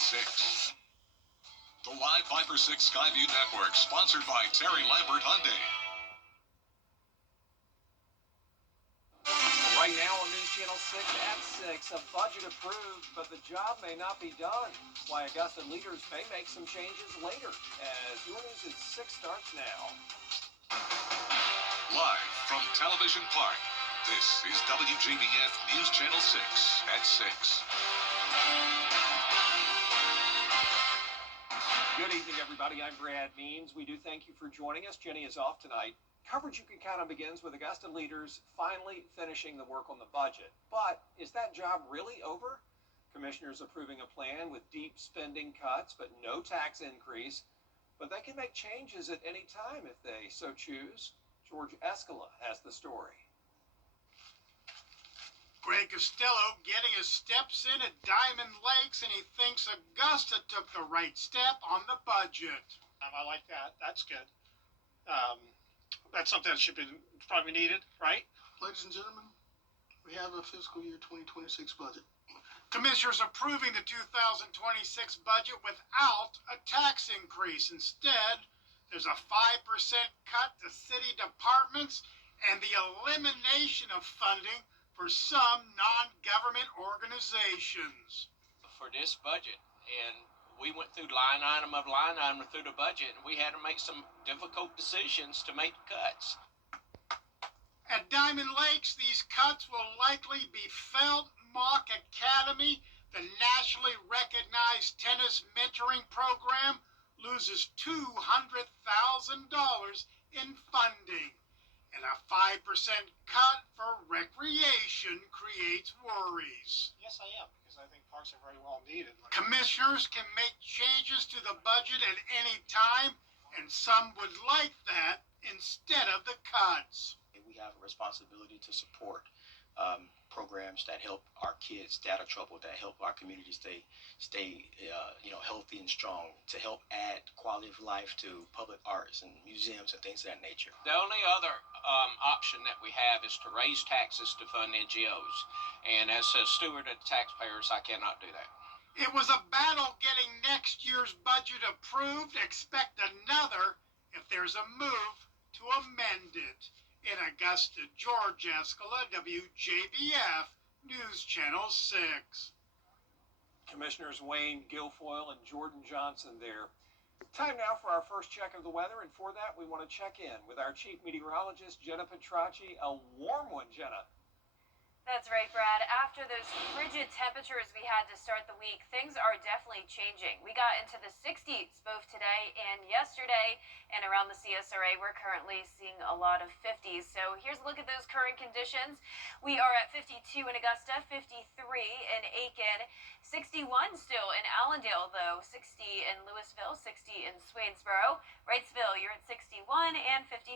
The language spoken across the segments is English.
6. The Live 5 for 6 Skyview Network, sponsored by Terry Lambert Hyundai. Right now on News Channel 6 at 6, a budget approved, but the job may not be done. Why Augusta leaders may make some changes later, as your News at 6 starts now. Live from Television Park, this is WJBF News Channel 6 at 6. Good evening, everybody. I'm Brad Means. We do thank you for joining us. Jenny is off tonight. Coverage you can count on begins with Augusta leaders finally finishing the work on the budget. But is that job really over? Commissioners approving a plan with deep spending cuts, but no tax increase. But they can make changes at any time if they so choose. George Escala has the story. Greg Costello getting his steps in at Diamond Lakes, and he thinks Augusta took the right step on the budget. I like that. That's good. That's something that should be probably needed, right? Ladies and gentlemen, we have a fiscal year 2026 budget. Commissioners approving the 2026 budget without a tax increase. Instead, there's a 5% cut to city departments and the elimination of funding for some non-government organizations. For this budget, and we went through line item through the budget, and we had to make some difficult decisions to make cuts. At Diamond Lakes, these cuts will likely be felt. Mock Academy, the nationally recognized tennis mentoring program, loses $200,000 in funding. And a 5% cut for recreation creates worries. Yes, I am, because I think parks are very well needed. Commissioners can make changes to the budget at any time, and some would like that instead of the cuts. We have a responsibility to support programs that help our kids stay out of trouble, that help our community stay healthy and strong, to help add quality of life to public arts and museums and things of that nature. The only other option that we have is to raise taxes to fund NGOs. And as a steward of the taxpayers, I cannot do that. It was a battle getting next year's budget approved. Expect another if there's a move to amend it. In Augusta, George Escala, WJBF News Channel 6. Commissioners Wayne Guilfoyle and Jordan Johnson there. Time now for our first check of the weather, and for that we want to check in with our chief meteorologist, Jenna Petracci. A warm one, Jenna. That's right, Brad. After those frigid temperatures we had to start the week, things are definitely changing. We got into the 60s both today and yesterday, and around the CSRA, we're currently seeing a lot of 50s. So here's a look at those current conditions. We are at 52 in Augusta, 53 in Aiken, 61 still in Allendale, though, 60 in Louisville, 60 in Swainsboro. Wrightsville, you're at 61, and 56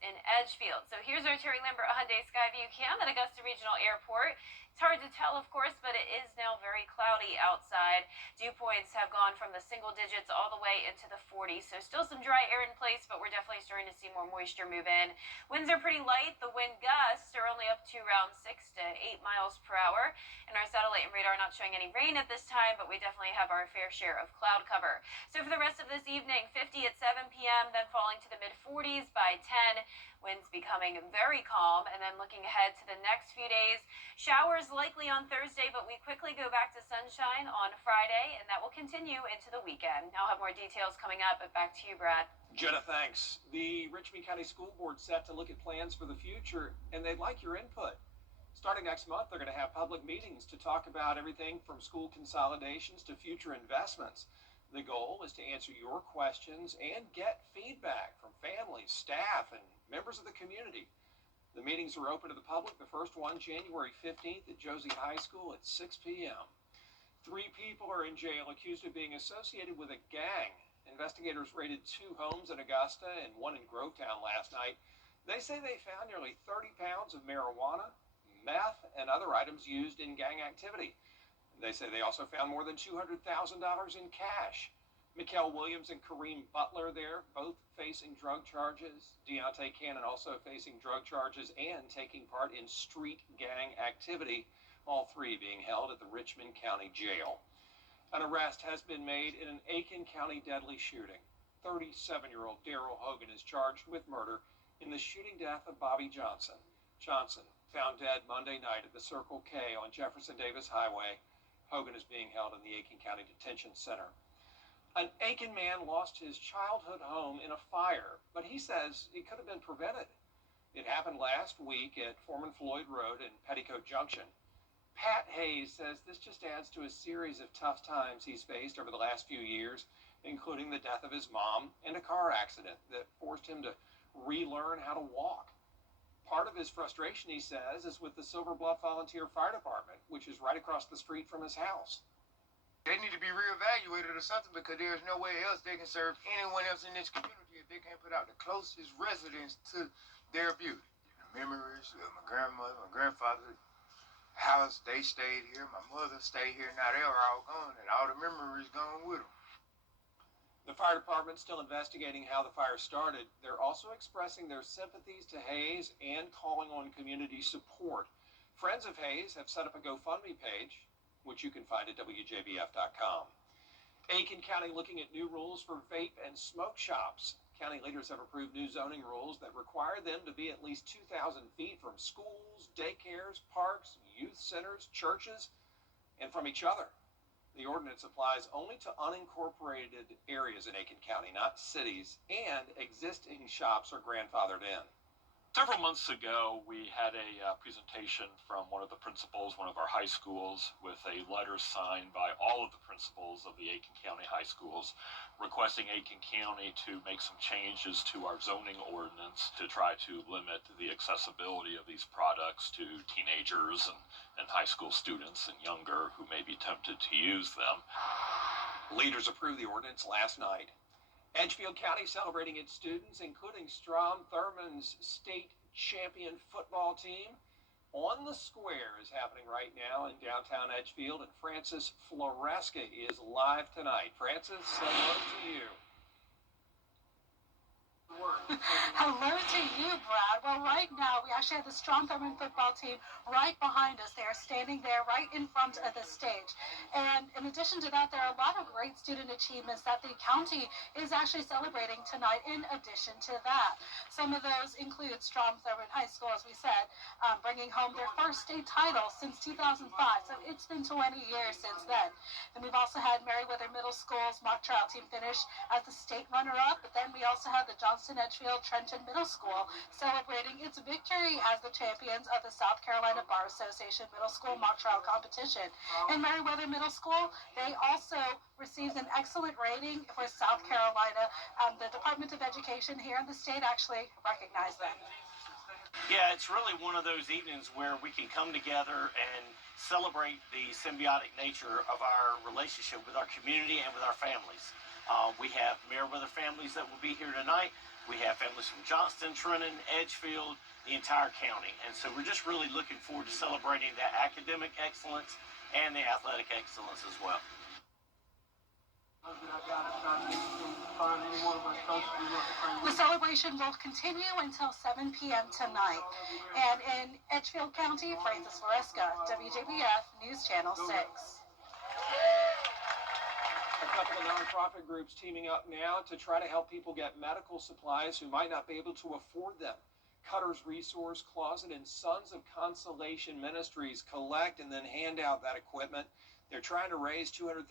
in Edgefield. So here's our Terry Lambert Hyundai Skyview cam at Augusta Regional Airport. It's hard to tell, of course, but it is now very cloudy outside. Dew points have gone from the single digits all the way into the 40s, so still some dry air in place, but we're definitely starting to see more moisture move in. Winds are pretty light. The wind gusts are only up to around 6 to 8 miles per hour, and our satellite and radar not showing any rain at this time, but we definitely have our fair share of cloud cover. So for the rest of this evening, 50 at 7 p.m., then falling to the mid-40s by 10. Winds becoming very calm, and then looking ahead to the next few days, showers likely on Thursday, but we quickly go back to sunshine on Friday, and that will continue into the weekend. I'll have more details coming up, but back to you, Brad. Jenna, thanks. The Richmond County School Board set to look at plans for the future, and they'd like your input. Starting next month, they're going to have public meetings to talk about everything from school consolidations to future investments. The goal is to answer your questions and get feedback from families, staff, and members of the community. The meetings are open to the public. The first one, January 15th at Josie High School at 6 p.m. 3 people are in jail accused of being associated with a gang. Investigators raided 2 homes in Augusta and 1 in Grovetown last night. They say they found nearly 30 pounds of marijuana, meth, and other items used in gang activity. They say they also found more than $200,000 in cash. Mikkel Williams and Kareem Butler there, both facing drug charges. Deontay Cannon also facing drug charges and taking part in street gang activity, all 3 being held at the Richmond County Jail. An arrest has been made in an Aiken County deadly shooting. 37-year-old Daryl Hogan is charged with murder in the shooting death of Bobby Johnson. Johnson, found dead Monday night at the Circle K on Jefferson Davis Highway. Hogan is being held in the Aiken County Detention Center. An Aiken man lost his childhood home in a fire, but he says it could have been prevented. It happened last week at Foreman Floyd Road in Petticoat Junction. Pat Hayes says this just adds to a series of tough times he's faced over the last few years, including the death of his mom and a car accident that forced him to relearn how to walk. Part of his frustration, he says, is with the Silver Bluff Volunteer Fire Department, which is right across the street from his house. They need to be reevaluated or something, because there's no way else they can serve anyone else in this community if they can't put out the closest residents to their beauty. The memories of my grandmother, my grandfather, house, they stayed here, my mother stayed here, now they're all gone, and all the memories gone with them. The fire department's still investigating how the fire started. They're also expressing their sympathies to Hayes and calling on community support. Friends of Hayes have set up a GoFundMe page, which you can find at WJBF.com. Aiken County looking at new rules for vape and smoke shops. County leaders have approved new zoning rules that require them to be at least 2,000 feet from schools, daycares, parks, youth centers, churches, and from each other. The ordinance applies only to unincorporated areas in Aiken County, not cities, and existing shops are grandfathered in. Several months ago, we had a presentation from one of the principals, one of our high schools, with a letter signed by all of the principals of the Aiken County high schools, requesting Aiken County to make some changes to our zoning ordinance to try to limit the accessibility of these products to teenagers and high school students and younger who may be tempted to use them. Leaders approved the ordinance last night. Edgefield County celebrating its students, including Strom Thurmond's state champion football team. On the Square is happening right now in downtown Edgefield, and Francis Floresca is live tonight. Francis, hello to you. Hello to you, Brad. Well, right now, we actually have the Strom Thurmond football team right behind us. They are standing there right in front of the stage. And in addition to that, there are a lot of great student achievements that the county is actually celebrating tonight in addition to that. Some of those include Strom Thurmond High School, as we said, bringing home their first state title since 2005. So it's been 20 years since then. And we've also had Meriwether Middle School's mock trial team finish as the state runner-up. But then we also have the Johnston Edgefield Trenton Middle School celebrating its victory as the champions of the South Carolina Bar Association Middle School Mock Trial Competition. And Meriwether Middle School, they also received an excellent rating for South Carolina. The Department of Education here in the state actually recognized them. Yeah, it's really one of those evenings where we can come together and celebrate the symbiotic nature of our relationship with our community and with our families. We have Meriwether families that will be here tonight. We have families from Johnston, Trenton, Edgefield, the entire county. And so we're just really looking forward to celebrating that academic excellence and the athletic excellence as well. The celebration will continue until 7 p.m. tonight. And in Edgefield County, Francis Floresca, WJBF News Channel 6. A couple of nonprofit groups teaming up now to try to help people get medical supplies who might not be able to afford them. Cutter's Resource Closet and Sons of Consolation Ministries collect and then hand out that equipment. They're trying to raise $200,000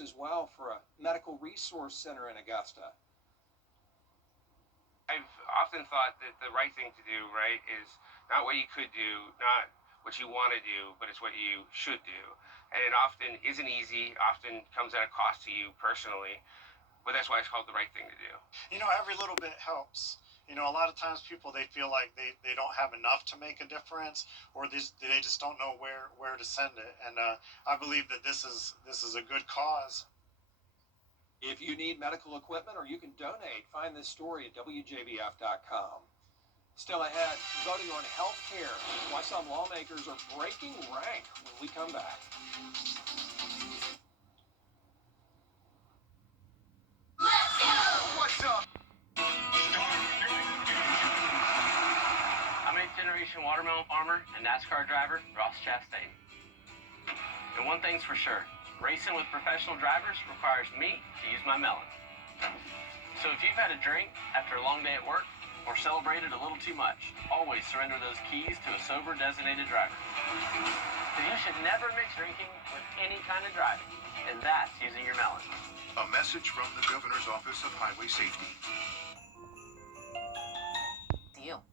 as well for a medical resource center in Augusta. I've often thought that the right thing to do, right, is not what you could do, not what you want to do, but it's what you should do. And it often isn't easy, often comes at a cost to you personally, but that's why it's called the right thing to do. You know, every little bit helps. You know, a lot of times people, they feel like they don't have enough to make a difference, or they just don't know where to send it. And I believe that this is a good cause. If you need medical equipment or you can donate, find this story at WJBF.com. Still ahead, voting on health care, why some lawmakers are breaking rank when we come back. Let's go! What's up? I'm 8th generation watermelon farmer and NASCAR driver Ross Chastain. And one thing's for sure, Racing with professional drivers requires me to use my melon. So if you've had a drink after a long day at work or celebrated a little too much, always surrender those keys to a sober designated driver. So you should never mix drinking with any kind of driving, and that's using your melon. A message from the Governor's Office of Highway Safety. Deal.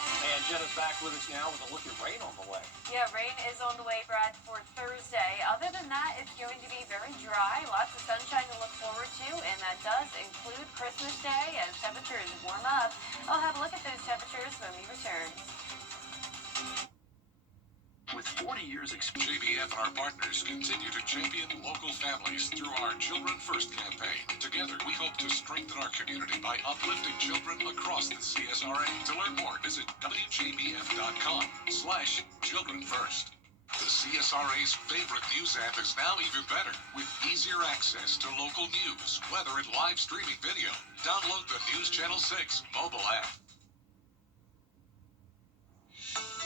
And Jenna's back with us now with a look at rain on the way. Yeah, rain is on the way, Brad, for Thursday. Other than that, it's going to be very dry. Lots of sunshine to look forward to, and that does include Christmas Day as temperatures warm up. I'll have a look at those temperatures when we return. With 40 years experience, JBF and our partners continue to champion local families through our Children First campaign. Together, we hope to strengthen our community by uplifting children across the CSRA. To learn more, visit WJBF.com/Children First. The CSRA's favorite news app is now even better with easier access to local news, weather, and live streaming video. Download the News Channel 6 mobile app.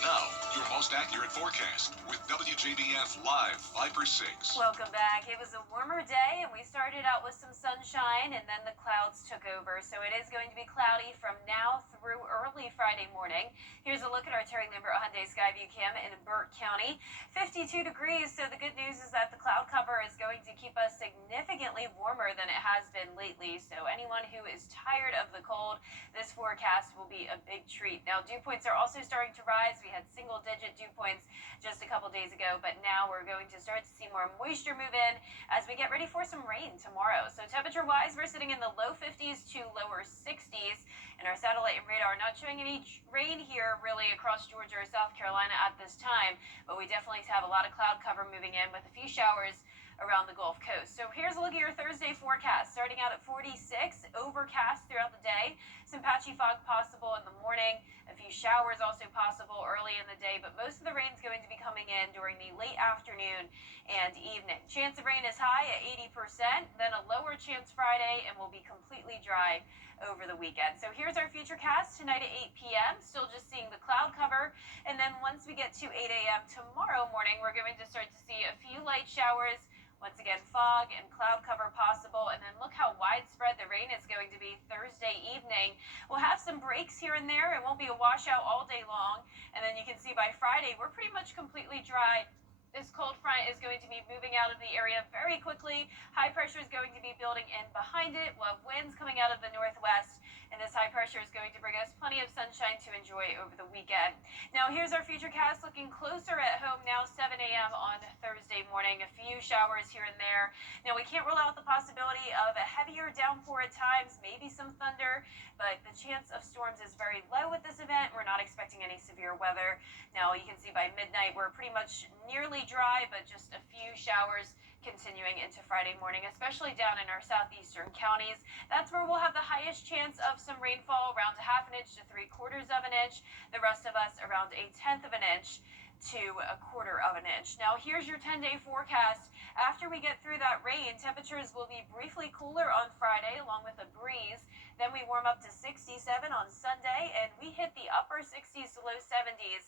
Now, your most accurate forecast with WJBF Live Viper 6. Welcome back. It was a warmer day, and we started out with some sunshine, and then the clouds took over. So it is going to be cloudy from now through early Friday morning. Here's a look at our Terry Lambert Hyundai Skyview Cam in Burke County. 52 degrees, so the good news is that the cloud cover is going to keep us significantly warmer than it has been lately. So anyone who is tired of the cold, this forecast will be a big treat. Now, dew points are also starting to rise. We had single-digit dew points just a couple days ago, but now we're going to start to see more moisture move in as we get ready for some rain tomorrow. So temperature-wise, we're sitting in the low 50s to lower 60s, and our satellite and radar are not showing any rain here really across Georgia or South Carolina at this time, but we definitely have a lot of cloud cover moving in with a few showers around the Gulf Coast. So here's a look at your Thursday forecast. Starting out at 46, overcast throughout the day. Some patchy fog possible in the morning. A few showers also possible early in the day, but most of the rain is going to be coming in during the late afternoon and evening. Chance of rain is high at 80%, then a lower chance Friday, and will be completely dry over the weekend. So here's our futurecast tonight at 8 p.m. Still just seeing the cloud cover, and then once we get to 8 a.m. tomorrow morning, we're going to start to see a few light showers. Once again, fog and cloud cover possible, and then look how widespread the rain is going to be Thursday evening. We'll have some breaks here and there. It won't be a washout all day long, and then you can see by Friday, we're pretty much completely dry. This cold front is going to be moving out of the area very quickly. High pressure is going to be building in behind it. We'll have winds coming out of the northwest, and this high pressure is going to bring us plenty of sunshine to enjoy over the weekend. Now, here's our futurecast looking closer at home now, 7 a.m. on Thursday morning. A few showers here and there. Now, we can't rule out the possibility of a heavier downpour at times, maybe some thunder, but the chance of storms is very low at this event. We're not expecting any severe weather. Now, you can see by midnight, we're pretty much nearly dry, but just a few showers continuing into Friday morning, especially down in our southeastern counties. That's where we'll have the highest chance of some rainfall, around a ½ inch to 3/4 of an inch. The rest of us around 1/10 of an inch to 1/4 of an inch. Now, here's your 10-day forecast. After we get through that rain, temperatures will be briefly cooler on Friday, along with a breeze. Then we warm up to 67 on Sunday, and we hit the upper 60s to low 70s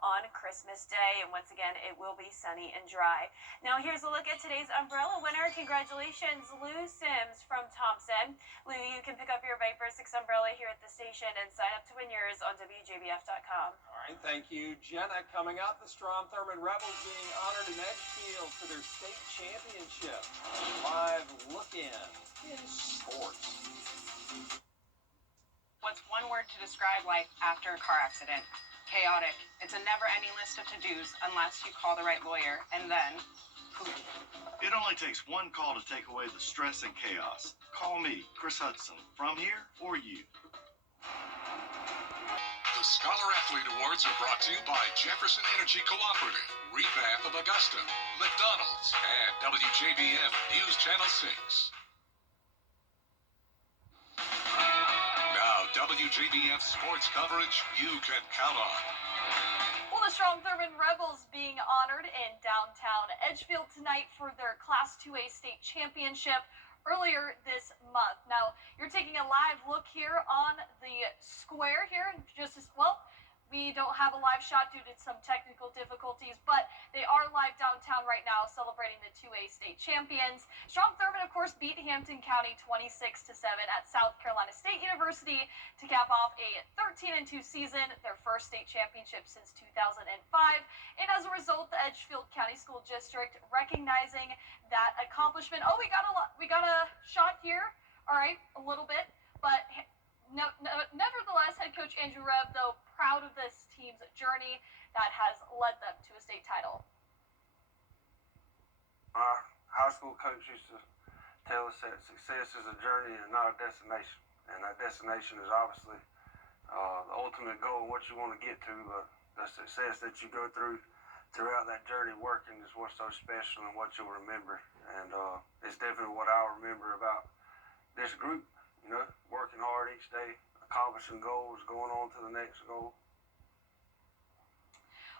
on Christmas Day, and once again, it will be sunny and dry. Now, here's a look at today's umbrella winner. Congratulations, Lou Sims from Thompson. Lou, you can pick up your Viper 6 umbrella here at the station and sign up to win yours on WJBF.com. All right, thank you, Jenna. Coming up, the Strom Thurmond Rebels being honored in Edgefield for their state championship. Live look in sports. What's one word to describe life after a car accident? Chaotic. It's a never-ending list of to-dos unless you call the right lawyer, and then poof. It only takes one call to take away the stress and chaos. Call me, Chris Hudson, from here or you. The Scholar Athlete Awards are brought to you by Jefferson Energy Cooperative, Rebath of Augusta, McDonald's, and WJBF News Channel 6. WJBF sports coverage you can count on. Well, the Strom Thurmond Rebels being honored in downtown Edgefield tonight for their Class 2A state championship earlier this month. Now, you're taking a live look here on the square here, just as well. we don't have a live shot due to some technical difficulties, but they are live downtown right now celebrating the 2A state champions. Strom Thurmond, of course, beat Hampton County 26-7 at South Carolina State University to cap off a 13-2 season, their first state championship since 2005. And as a result, the Edgefield County School District recognizing that accomplishment. Oh, we got a shot here. All right, a little bit, but nevertheless, head coach Andrew Rebb, though, proud of this team's journey that has led them to a state title. Our high school coach used to tell us that success is a journey and not a destination. And that destination is obviously the ultimate goal, what you want to get to, but the success that you go through throughout that journey working is what's so special and what you'll remember. And it's definitely what I'll remember about this group. You know, working hard each day, accomplishing goals, going on to the next goal.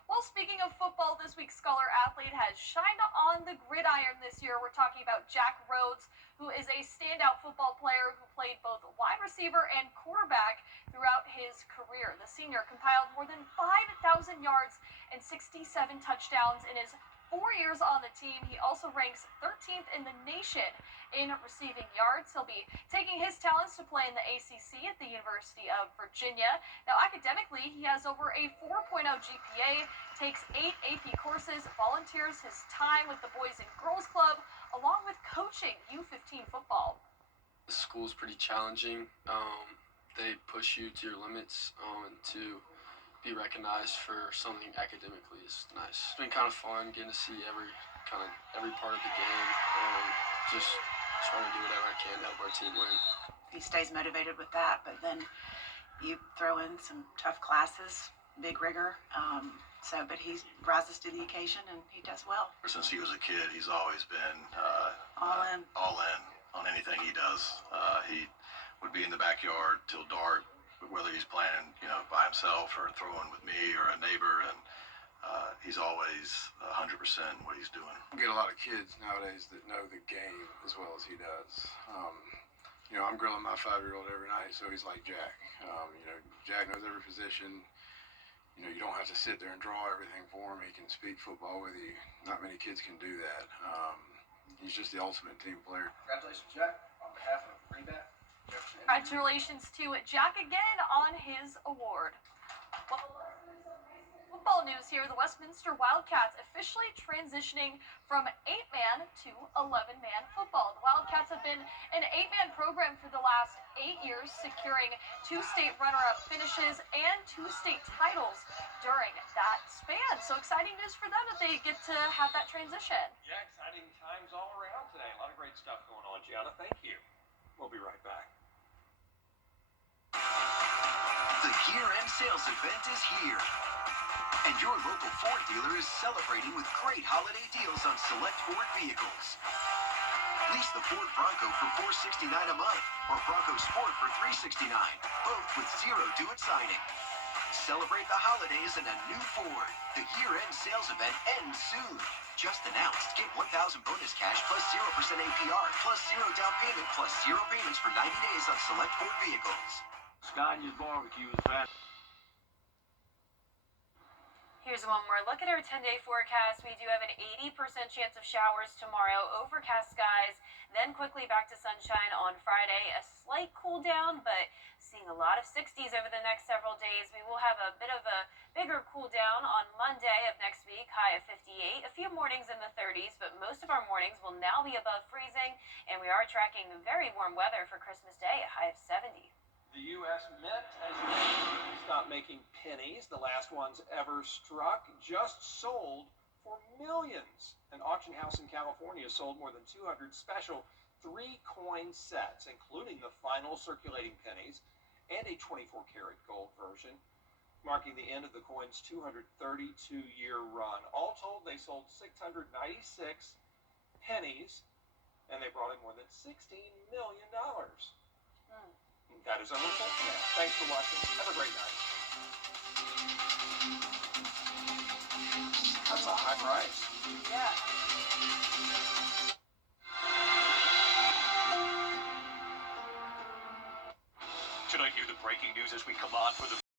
Well, speaking of football, this week's Scholar Athlete has shined on the gridiron this year. We're talking about Jack Rhodes, who is a standout football player who played both wide receiver and quarterback throughout his career. The senior compiled more than 5,000 yards and 67 touchdowns in his 4 years on the team. He also ranks 13th in the nation in receiving yards. He'll be taking his talents to play in the ACC at the University of Virginia. Now, academically, he has over a 4.0 GPA, takes 8 AP courses, volunteers his time with the Boys and Girls Club, along with coaching U15 football. The school's pretty challenging. They push you to your limits, and to be recognized for something academically is nice. It's been kind of fun getting to see every part of the game, and just trying to do whatever I can to help our team win. He stays motivated with that, but then you throw in some tough classes, big rigor. But he rises to the occasion and he does well. Since he was a kid, he's always been all in on anything he does. He would be in the backyard till dark, whether he's playing, by himself or throwing with me or a neighbor, and he's always 100% in what he's doing. We get a lot of kids nowadays that know the game as well as he does. I'm grilling my 5-year-old every night, so he's like Jack. Jack knows every position. You don't have to sit there and draw everything for him. He can speak football with you. Not many kids can do that. He's just the ultimate team player. Congratulations, Jack, on behalf of Greenback. Congratulations to Jack again on his award. Well, football news here. The Westminster Wildcats officially transitioning from 8-man to 11-man football. The Wildcats have been an 8-man program for the last 8 years, securing 2 state runner-up finishes and 2 state titles during that span. So exciting news for them that they get to have that transition. Yeah, exciting times all around today. A lot of great stuff going on, Gianna. Thank you. We'll be right back. The year-end sales event is here, and your local Ford dealer is celebrating with great holiday deals on select Ford vehicles. Lease the Ford Bronco for $469 a month, or Bronco Sport for $369, both with zero due at signing. Celebrate the holidays in a new Ford. The year-end sales event ends soon. Just announced. Get $1,000 bonus cash plus 0% APR plus 0 down payment plus 0 payments for 90 days on select Ford vehicles. Scotty's Barbecue is fast. Here's one more look at our 10-day forecast. We do have an 80% chance of showers tomorrow, overcast skies, then quickly back to sunshine on Friday. A slight cool down, but seeing a lot of 60s over the next several days. We will have a bit of a bigger cool down on Monday of next week, high of 58. A few mornings in the 30s, but most of our mornings will now be above freezing, and we are tracking very warm weather for Christmas Day, a high of 70. The U.S. Mint has stopped making pennies. The last ones ever struck just sold for millions. An auction house in California sold more than 200 special 3-coin sets, including the final circulating pennies and a 24-karat gold version, marking the end of the coin's 232-year run. All told, they sold 696 pennies, and they brought in more than $16 million. That is our report. Thanks for watching. Have a great night. That's a high price. Yeah. Tonight, hear the breaking news as we come on for the